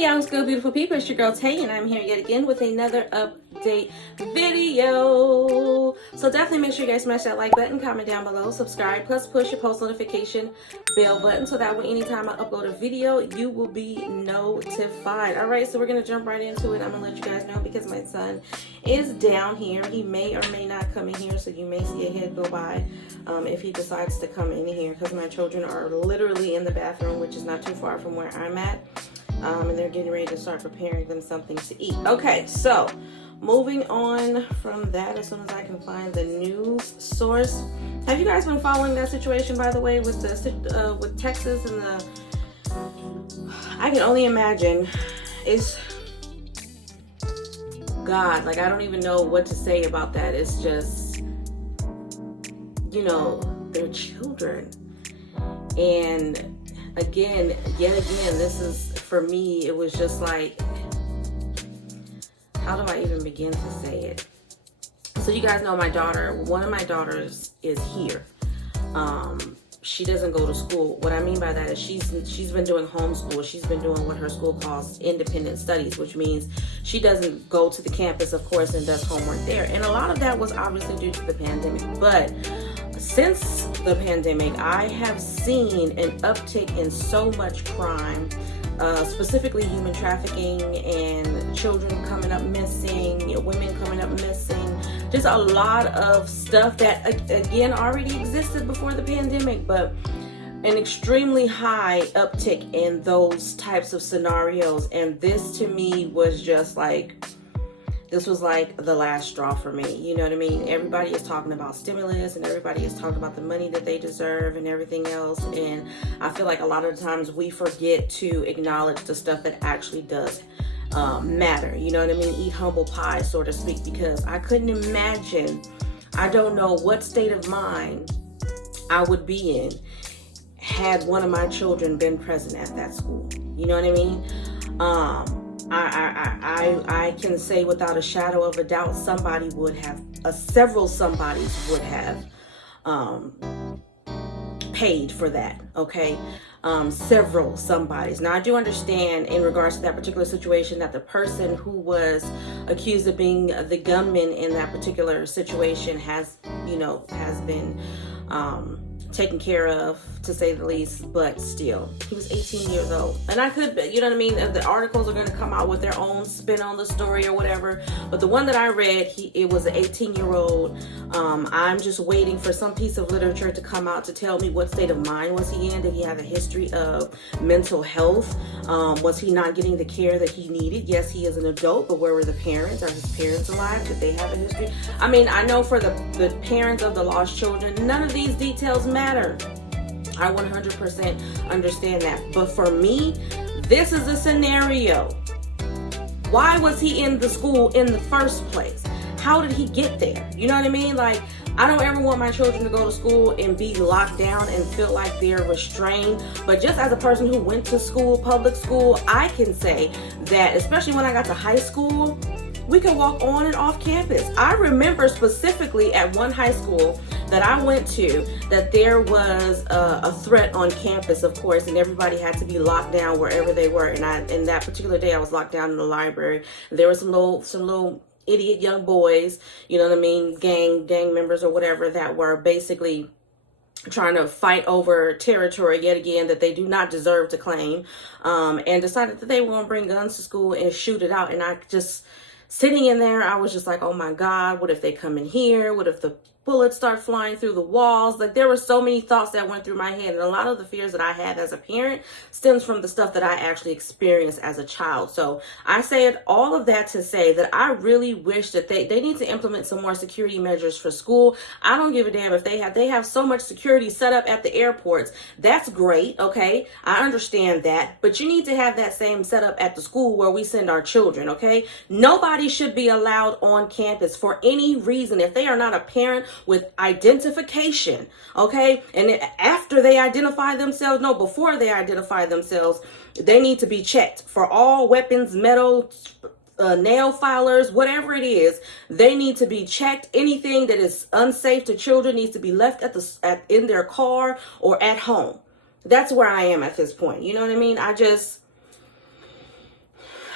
Hey y'all, what's good, beautiful people? It's your girl Tay, and I'm here yet again with another update video. So definitely make sure you guys smash that like button, comment down below, subscribe, plus push your post notification bell button so that way anytime I upload a video, you will be notified. All right, so we're gonna jump right into it. I'm gonna let you guys know because my son is down here. He may or may not come in here, so you may see a head go by if he decides to come in here, because my children are literally in the bathroom, which is not too far from where I'm at. And they're getting ready to start preparing them something to eat. Okay, so moving on from that, as soon as I can find the news source. Have you guys been following that situation, by the way, with the with Texas and the? I can only imagine. It's God. Like, I don't even know what to say about that. It's just, you know, they're children, and yet again, this is, for me, it was just like, how do I even begin to say it? So you guys know my daughter, one of my daughters is here. She doesn't go to school. What I mean by that is she's been doing homeschool. She's been doing what her school calls independent studies, which means she doesn't go to the campus, of course, and does homework there. And a lot of that was obviously due to the pandemic. But since the pandemic, I have seen an uptick in so much crime, specifically human trafficking and children coming up missing, women coming up missing, just a lot of stuff that, again, already existed before the pandemic, but an extremely high uptick in those types of scenarios. And this, to me, was just like, this was like the last straw for me. You know what I mean? Everybody is talking about stimulus and everybody is talking about the money that they deserve and everything else. And I feel like a lot of the times we forget to acknowledge the stuff that actually does matter. You know what I mean? Eat humble pie, so to speak, because I couldn't imagine, I don't know what state of mind I would be in had one of my children been present at that school. You know what I mean? I can say without a shadow of a doubt, somebody would have, several somebodies would have paid for that, okay? Several somebodies. Now, I do understand in regards to that particular situation that the person who was accused of being the gunman in that particular situation has been taken care of, to say the least, but still, he was 18 years old. And I could, you know what I mean, the articles are going to come out with their own spin on the story or whatever, but the one that I read, it was an 18-year-old. I'm just waiting for some piece of literature to come out to tell me what state of mind was he in. Did he have a history of mental health? Was he not getting the care that he needed? Yes, he is an adult, but where were the parents? Are his parents alive? Did they have a history? I mean, I know for the parents of the lost children, none of these details matter. I 100% understand that. But for me, this is a scenario. Why was he in the school in the first place? How did he get there? You know what I mean? Like, I don't ever want my children to go to school and be locked down and feel like they're restrained. But just as a person who went to school, public school, I can say that, especially when I got to high school, we could walk on and off campus. I remember specifically at one high school that I went to that there was a threat on campus, of course, and everybody had to be locked down wherever they were. And in that particular day, I was locked down in the library. There were some little idiot young boys, you know what I mean, gang members or whatever, that were basically trying to fight over territory yet again that they do not deserve to claim, and decided that they were going to bring guns to school and shoot it out. And I just, sitting in there, I was just like, oh my God, what if they come in here? What if the bullets start flying through the walls? Like, there were so many thoughts that went through my head, and a lot of the fears that I had as a parent stems from the stuff that I actually experienced as a child. So I said all of that to say that I really wish that they need to implement some more security measures for school. I don't give a damn if they have so much security set up at the airports. That's great, okay? I understand that, but you need to have that same setup at the school where we send our children, okay? Nobody should be allowed on campus for any reason if they are not a parent with identification, okay? And after they identify themselves, no, before they identify themselves, they need to be checked for all weapons, metal, nail filers, whatever it is. They need to be checked. Anything that is unsafe to children needs to be left in their car or at home. That's where I am at this point. You know what I mean?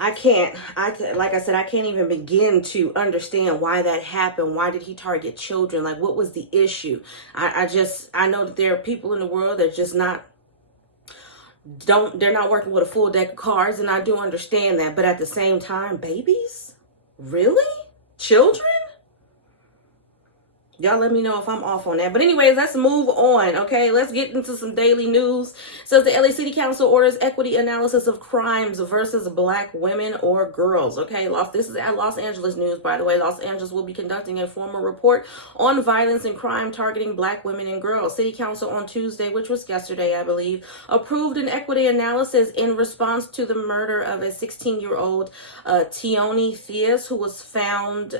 like I said, I can't even begin to understand why that happened. Why did he target children? Like, what was the issue? I know that there are people in the world that just they're not working with a full deck of cards, and I do understand that. But at the same time, babies? Really? Children? Y'all let me know if I'm off on that. But anyways, let's move on, okay? Let's get into some daily news. It says the LA City Council orders equity analysis of crimes versus black women or girls, okay? This is at Los Angeles news, by the way. Los Angeles will be conducting a formal report on violence and crime targeting black women and girls. City Council on Tuesday, which was yesterday, I believe, approved an equity analysis in response to the murder of a 16-year-old Tioni Theus, who was found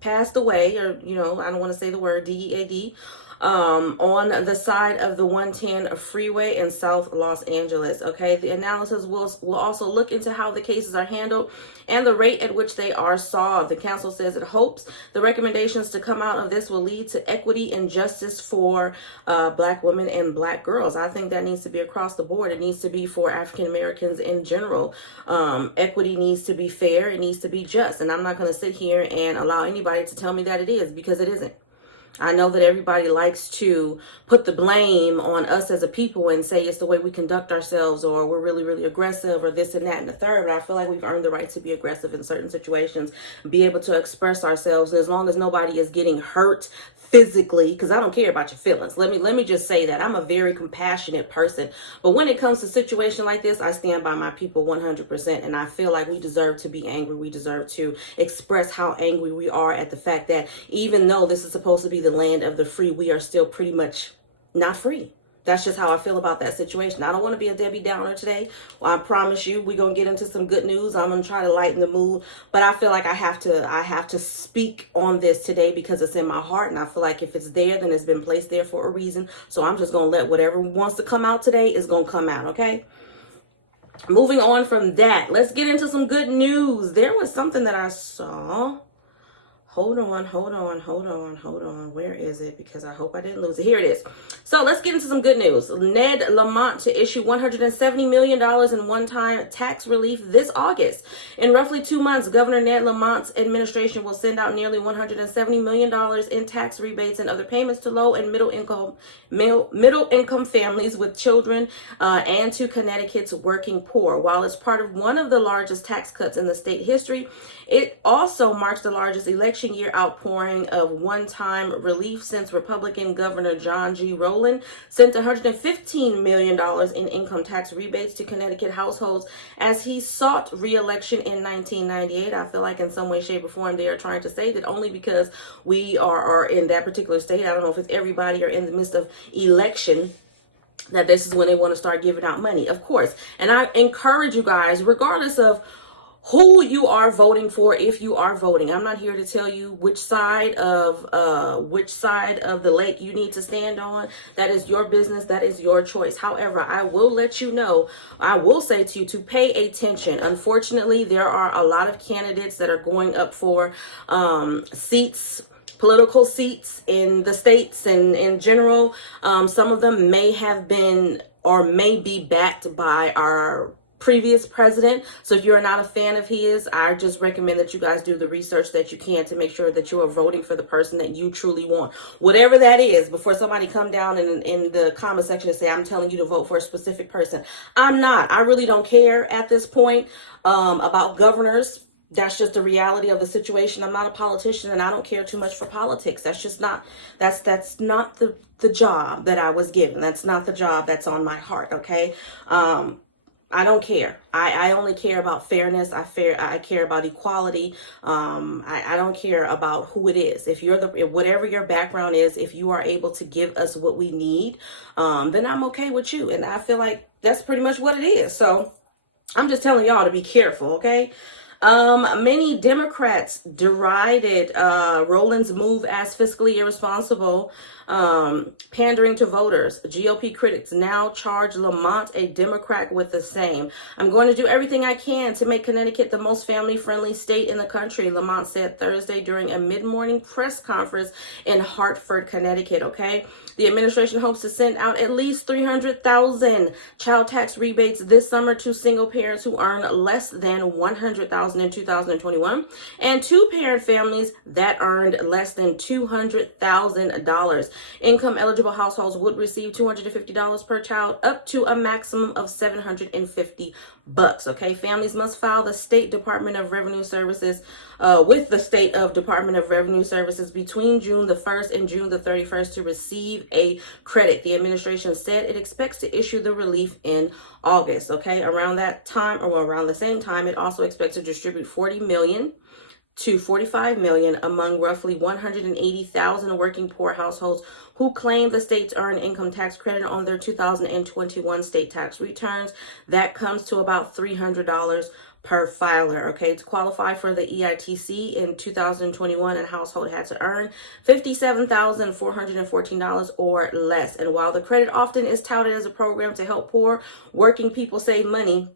passed away, or, I don't want to say the word DEAD, on the side of the 110 freeway in South Los Angeles. Okay, the analysis will also look into how the cases are handled and the rate at which they are solved. The council says it hopes the recommendations to come out of this will lead to equity and justice for black women and black girls. I think that needs to be across the board. It needs to be for African Americans in general. Equity needs to be fair. It needs to be just. And I'm not going to sit here and allow anybody to tell me that it is, because it isn't. I know that everybody likes to put the blame on us as a people and say it's the way we conduct ourselves, or we're really, really aggressive, or this and that and the third. But I feel like we've earned the right to be aggressive in certain situations, be able to express ourselves. And as long as nobody is getting hurt physically, because I don't care about your feelings. Let me just say that I'm a very compassionate person. But when it comes to situations like this, I stand by my people 100%. And I feel like we deserve to be angry. We deserve to express how angry we are at the fact that even though this is supposed to be the land of the free, we are still pretty much not free. That's just how I feel about that situation. I don't want to be a Debbie Downer today. Well, I promise you, we're going to get into some good news. I'm going to try to lighten the mood. But I feel like I have to speak on this today because it's in my heart. And I feel like if it's there, then it's been placed there for a reason. So I'm just going to let whatever wants to come out today is going to come out, okay? Moving on from that, let's get into some good news. There was something that I saw. Hold on. Where is it? Because I hope I didn't lose it. Here it is. So let's get into some good news. Ned Lamont to issue $170 million in one-time tax relief this August. In roughly 2 months, Governor Ned Lamont's administration will send out nearly $170 million in tax rebates and other payments to low and middle income families with children and to Connecticut's working poor. While it's part of one of the largest tax cuts in the state history, it also marks the largest election year outpouring of one-time relief since Republican Governor John G. Rowland sent $115 million in income tax rebates to Connecticut households as he sought re-election in 1998. I feel like in some way, shape, or form they are trying to say that only because we are in that particular state, I don't know if it's everybody or in the midst of election, that this is when they want to start giving out money, of course. And I encourage you guys, regardless of who you are voting for, if you are voting. I'm not here to tell you which side of the lake you need to stand on. That is your business. That is your choice. However, I will let you know, I will say to you to pay attention. Unfortunately, there are a lot of candidates that are going up for political seats in the states and in general. Some of them may have been or may be backed by our previous president. So if you're not a fan of his, I just recommend that you guys do the research that you can to make sure that you are voting for the person that you truly want. Whatever that is, before somebody come down in the comment section and say, I'm telling you to vote for a specific person. I'm not. I really don't care at this point about governors. That's just the reality of the situation. I'm not a politician and I don't care too much for politics. That's just not, that's not the job that I was given. That's not the job that's on my heart. Okay. I don't care. I only care about fairness. I care about equality. I don't care about who it is. If whatever your background is, if you are able to give us what we need, then I'm okay with you. And I feel like that's pretty much what it is. So I'm just telling y'all to be careful. Okay. Many Democrats derided Rowland's move as fiscally irresponsible, pandering to voters. GOP critics now charge Lamont, a Democrat, with the same. I'm going to do everything I can to make Connecticut the most family-friendly state in the country, Lamont said Thursday during a mid-morning press conference in Hartford, Connecticut, okay? The administration hopes to send out at least 300,000 child tax rebates this summer to single parents who earn less than $100,000 in 2021 and two-parent families that earned less than $200,000. Income eligible households would receive $250 per child, up to a maximum of $750. Okay, families must file the State Department of Revenue Services with the State of Department of Revenue Services between June the 1st and June the 31st to receive a credit. The administration said it expects to issue the relief in August. Okay, around that time, or around the same time, it also expects to distribute 40 million to 45 million among roughly 180,000 working poor households who claim the state's earned income tax credit on their 2021 state tax returns. That comes to about $300 per filer. Okay, to qualify for the EITC in 2021, a household had to earn $57,414 or less. And while the credit often is touted as a program to help poor working people save money,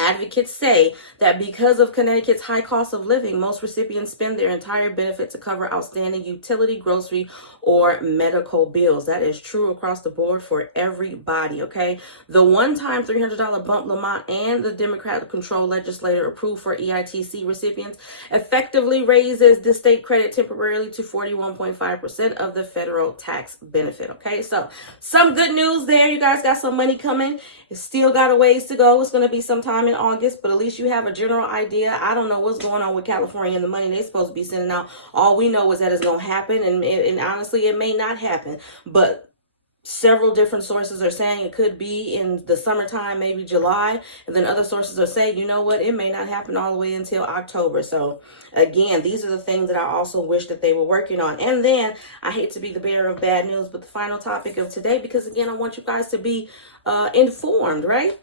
advocates say that because of Connecticut's high cost of living, most recipients spend their entire benefit to cover outstanding utility, grocery, or medical bills. That is true across the board for everybody, okay? The one-time $300 bump Lamont and the Democratic-controlled legislature approved for EITC recipients effectively raises the state credit temporarily to 41.5% of the federal tax benefit, okay? So some good news there. You guys got some money coming. It's still got a ways to go. It's going to be sometime in August, but at least you have a general idea. I don't know what's going on with California and the money they're supposed to be sending out. All we know is that it's going to happen, and honestly, it may not happen, but several different sources are saying it could be in the summertime, maybe July, and then other sources are saying, you know what, it may not happen all the way until October. So again, these are the things that I also wish that they were working on. And then I hate to be the bearer of bad news, but the final topic of today, because again, I want you guys to be informed, right?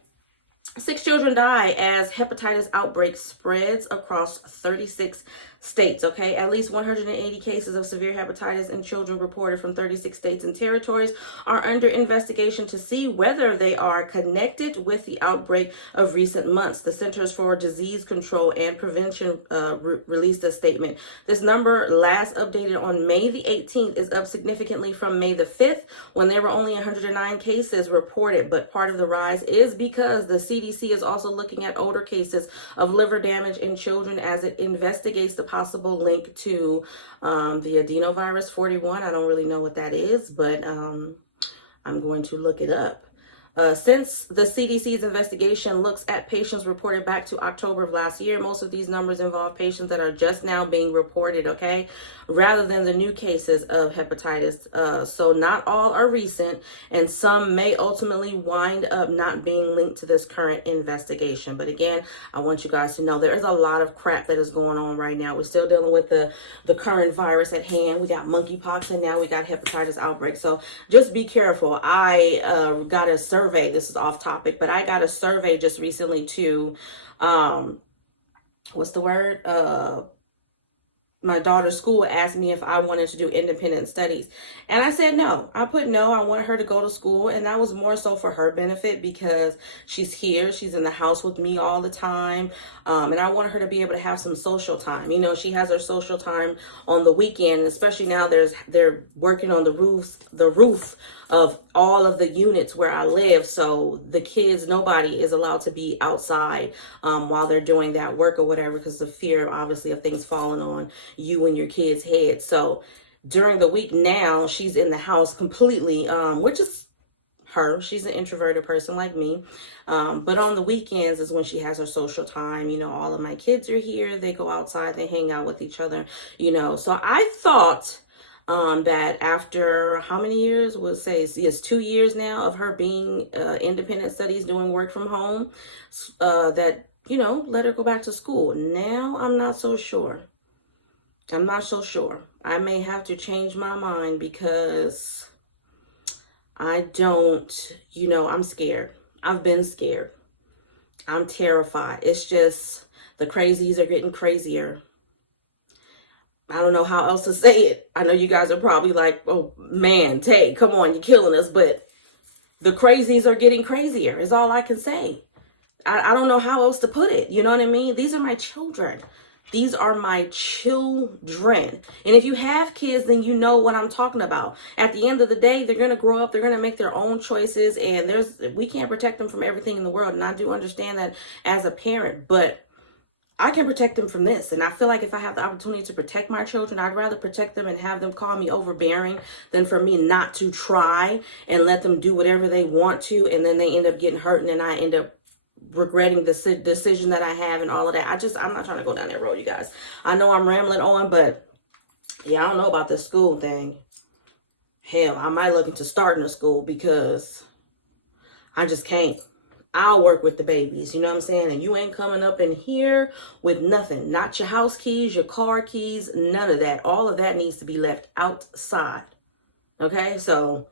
6 children die as hepatitis outbreak spreads across 36 states, okay? At least 180 cases of severe hepatitis in children reported from 36 states and territories are under investigation to see whether they are connected with the outbreak of recent months. The Centers for Disease Control and Prevention released a statement. This number, last updated on May the 18th, is up significantly from May the 5th, when there were only 109 cases reported. But part of the rise is because the CDC is also looking at older cases of liver damage in children as it investigates the possible link to the adenovirus 41. I don't really know what that is, but I'm going to look it up. Since the CDC's investigation looks at patients reported back to October of last year, most of these numbers involve patients that are just now being reported, okay, rather than the new cases of hepatitis. So not all are recent, and some may ultimately wind up not being linked to this current investigation. But again, I want you guys to know there is a lot of crap that is going on right now. We're still dealing with the current virus at hand. We got monkeypox, and now we got hepatitis outbreak. So just be careful. I got a survey. This is off topic, but I got a survey just recently to, what's the word? My daughter's school asked me if I wanted to do independent studies. And I said no. I put no. I wanted her to go to school. And that was more so for her benefit because she's here. She's in the house with me all the time. And I wanted her to be able to have some social time. You know, she has her social time on the weekend, especially now they're working on the roof of all of the units where I live. So the kids, nobody is allowed to be outside while they're doing that work or whatever, because of fear, obviously, of things falling on you and your kids' heads. So during the week now, she's in the house completely, which is her. She's an introverted person like me. But on the weekends is when she has her social time. You know, all of my kids are here. They go outside. They hang out with each other, you know. So I thought that after how many years, we'll say it's 2 years now of her being independent studies, doing work from home, that, you know, let her go back to school. Now I'm not so sure. I'm not so sure. I may have to change my mind because I don't, you know, I'm scared. I've been scared. I'm terrified. It's just the crazies are getting crazier. I don't know how else to say it. I know you guys are probably like, oh man, Tay, come on, you're killing us. But the crazies are getting crazier is all I can say. I don't know how else to put it. You know what I mean? These are my children. These are my children. And if you have kids, then you know what I'm talking about. At the end of the day, they're going to grow up. They're going to make their own choices. And we can't protect them from everything in the world. And I do understand that as a parent, but I can protect them from this. And I feel like if I have the opportunity to protect my children, I'd rather protect them and have them call me overbearing than for me not to try and let them do whatever they want to. And then they end up getting hurt and then I end up regretting the decision that I have and all of that. I'm not trying to go down that road, you guys. I know I'm rambling on, but yeah, I don't know about this school thing. Hell, I might look into starting a school because I just can't. I'll work with the babies, you know what I'm saying? And you ain't coming up in here with nothing. Not your house keys, your car keys, none of that. All of that needs to be left outside. Okay, so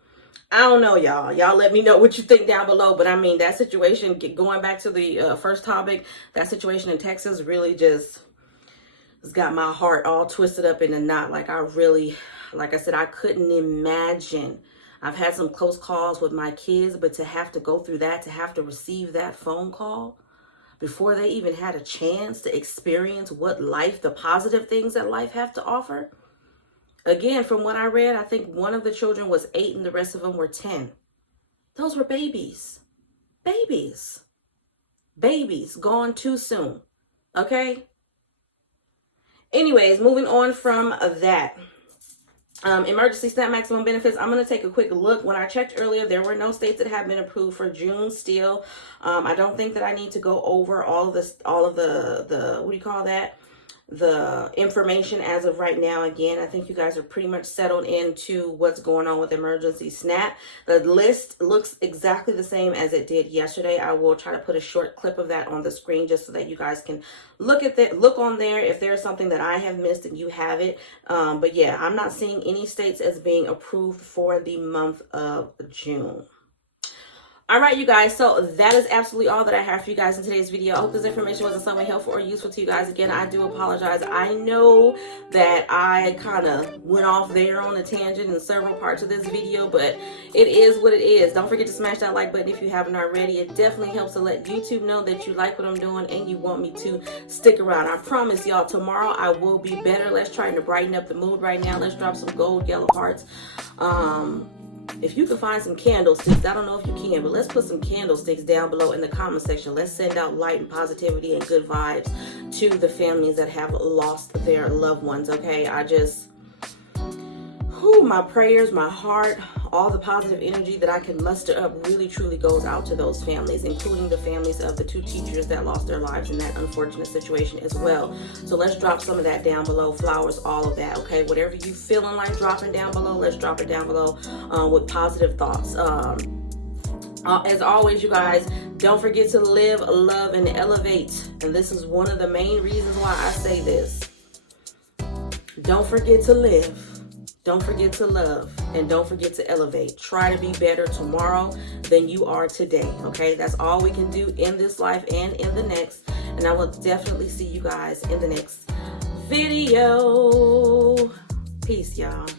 I don't know, y'all. Y'all let me know what you think down below. But I mean, that situation, going back to the first topic, that situation in Texas really just has got my heart all twisted up in a knot. Like I said, I couldn't imagine. I've had some close calls with my kids, but to have to go through that, to have to receive that phone call before they even had a chance to experience what life, the positive things that life have to offer. Again, from what I read, I think one of the children was 8 and the rest of them were 10. Those were babies. Babies. Babies gone too soon. Okay? Anyways, moving on from that. Emergency SNAP maximum benefits. I'm going to take a quick look. When I checked earlier, there were no states that have been approved for June still. I don't think that I need to go over all of the what do you call that? The information as of right now. Again, I think you guys are pretty much settled into what's going on with emergency SNAP. The list looks exactly the same as it did yesterday. I will try to put a short clip of that on the screen just so that you guys can look on there if there's something that I have missed and you have it. But yeah, I'm not seeing any states as being approved for the month of June. All right, you guys, so that is absolutely all that I have for you guys in today's video. I hope this information was in some way helpful or useful to you guys. Again, I do apologize. I know that I kind of went off there on a tangent in several parts of this video, but it is what it is. Don't forget to smash that like button if you haven't already. It definitely helps to let YouTube know that you like what I'm doing and you want me to stick around. I promise y'all, tomorrow I will be better. Let's try to brighten up the mood right now. Let's drop some gold yellow hearts. If you can find some candlesticks, I don't know if you can, but let's put some candlesticks down below in the comment section. Let's send out light and positivity and good vibes to the families that have lost their loved ones, okay? My prayers, my heart, all the positive energy that I can muster up really truly goes out to those families, including the families of the 2 teachers that lost their lives in that unfortunate situation as well. So let's drop some of that down below, flowers, all of that, okay? Whatever you feeling like dropping down below, let's drop it down below with positive thoughts. As always, you guys, don't forget to live, love, and elevate. And this is one of the main reasons why I say this. Don't forget to live. Don't forget to love, and don't forget to elevate. Try to be better tomorrow than you are today, okay? That's all we can do in this life and in the next. And I will definitely see you guys in the next video. Peace, y'all.